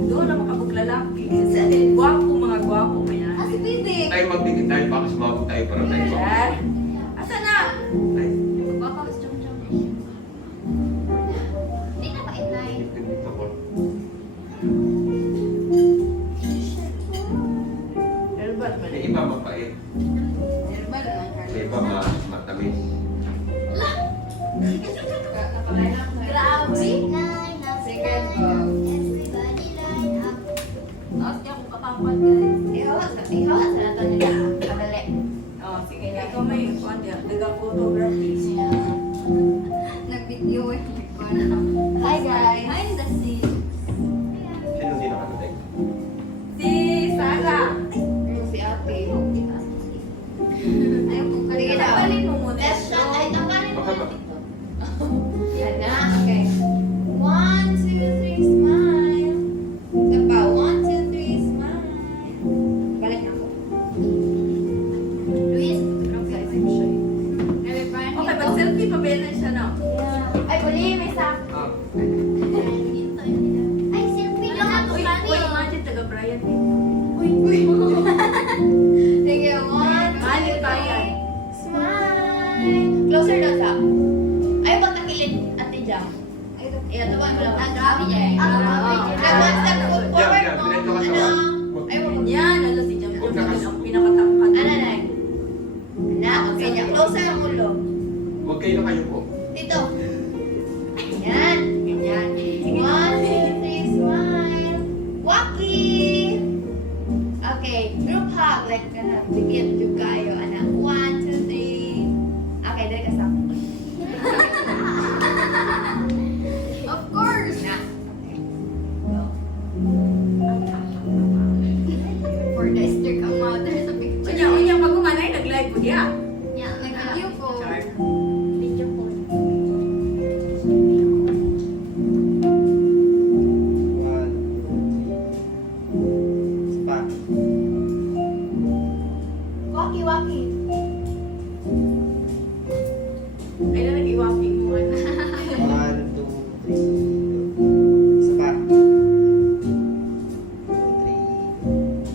Doon na makapaglalaki. Gwapo, mga gwapo ba yan? Si Pwede. Tayo magdikit tayo, baka sumabog tayo para tayo. Ay, asa na? Ay, Baka mas jom-jom. Hindi na ma-inlay. dito ko. Herbal man. May iba mapait. Herbal lang. May iba matamis. Grabe. Sige po. Tapos niya kung kapampan guys. Ihawas na ito nila. Kadali. Oh, sige, ikaw may taga-photography. Nag-video eh. Hi guys. Behind the scenes. Sino hindi nakatay? Si Sarah. Si ate. Ayun po kanina. Tanggalin mo muna. Let's shot. Ay, tanggalin mo Baka na ba- dito. Yan na. Okay. 1, 2, 3, smile. Isa pa. 1, 2, 3, smile. Balik na ako. Luis, Okay, mag-selfie pa ba na siya, no? ay, buli, may sa. Ah, Ay, selfie lang ako. Uy, imagine taga-Brian. Uy, uy. Sige, 1, Mali 2, pa yan. 3, smile. Closer daw sa. Ay, pagkakilid, Ate Jam. Ay, ito ba? Ang grabe niya eh. One step forward Jam, mo. diretso ka sa Ano? wag. Ay, wag mo. Yan, ano si Jam Huwag Jam ka ang pinakatangkad. Ano na? Na, okay niya. Closer ang ulo. huwag kayo na kayo po. Dito. Ayan. Ganyan. Sige. 1, 2, 3, smile. Walkie. Okay, group hug. Like, bigyan yung kayo. Anak. 1, 2, 3. Okay, dali ka sa Of course. Na. Okay. Go. For the strict ang mother sa picture. Unya, pag umanay, nag-live ko diya. Yeah, nag-video ko. Char. Video ko. Spa. Walkie. Ay na nag-iwaping mo. 1, 2, 3. Spa. 2,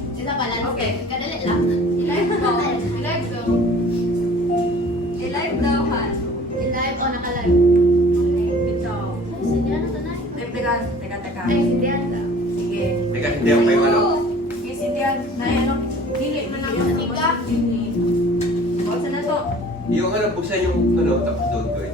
3. Isa pala. Okay. Kadali lang. I-live ko. I-live ko. I-live daw, man. I-live o naka-live. Ito. Ay, si Diana to na. Teka. Ay, si Diana. Sige. Teka, hindi ako kayo ano. Sige, si Tian. Na ano? Dili man lang ako. Tika. Buksan na to. Yung ano, buksan yung ano, tapos doon ko eh.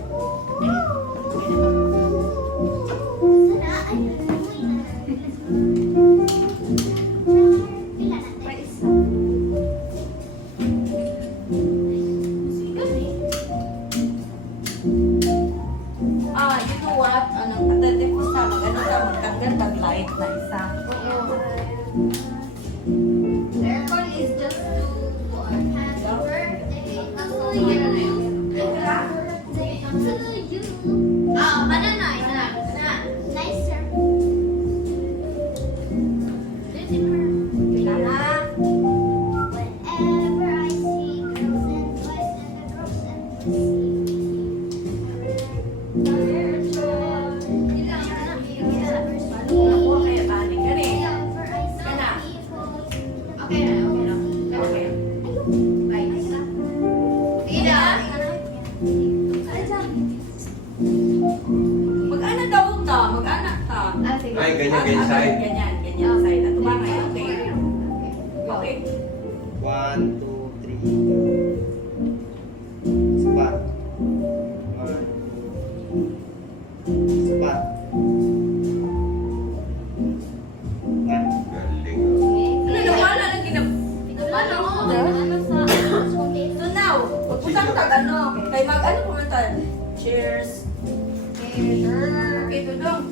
You know what? Anong atatip ko sa maganda sa magtanggal tag light na isa. The aircon is just to happy birthday to you. Ah, mana na, ina. Nicer. Whenever I see girls and boys and the girls and the Ako kaya tani ka rin. whenever I see Kana. people. Okay na, okay na. Okay. Bye. Sige na. Mag-anak daw ta. Mag-anak ta. Ah, sige. Ay, ganyan side. Ganyan side. At ba ngayon? Okay. Okay. 1, 2, 3. Spa. 1, Spa. 1. Galing. Ano na wala lang ginap... Ano? Ano sa... So now, pag-usang tag ano, kay mag-ano pumunta. Cheers. Sure. Okay, tudong.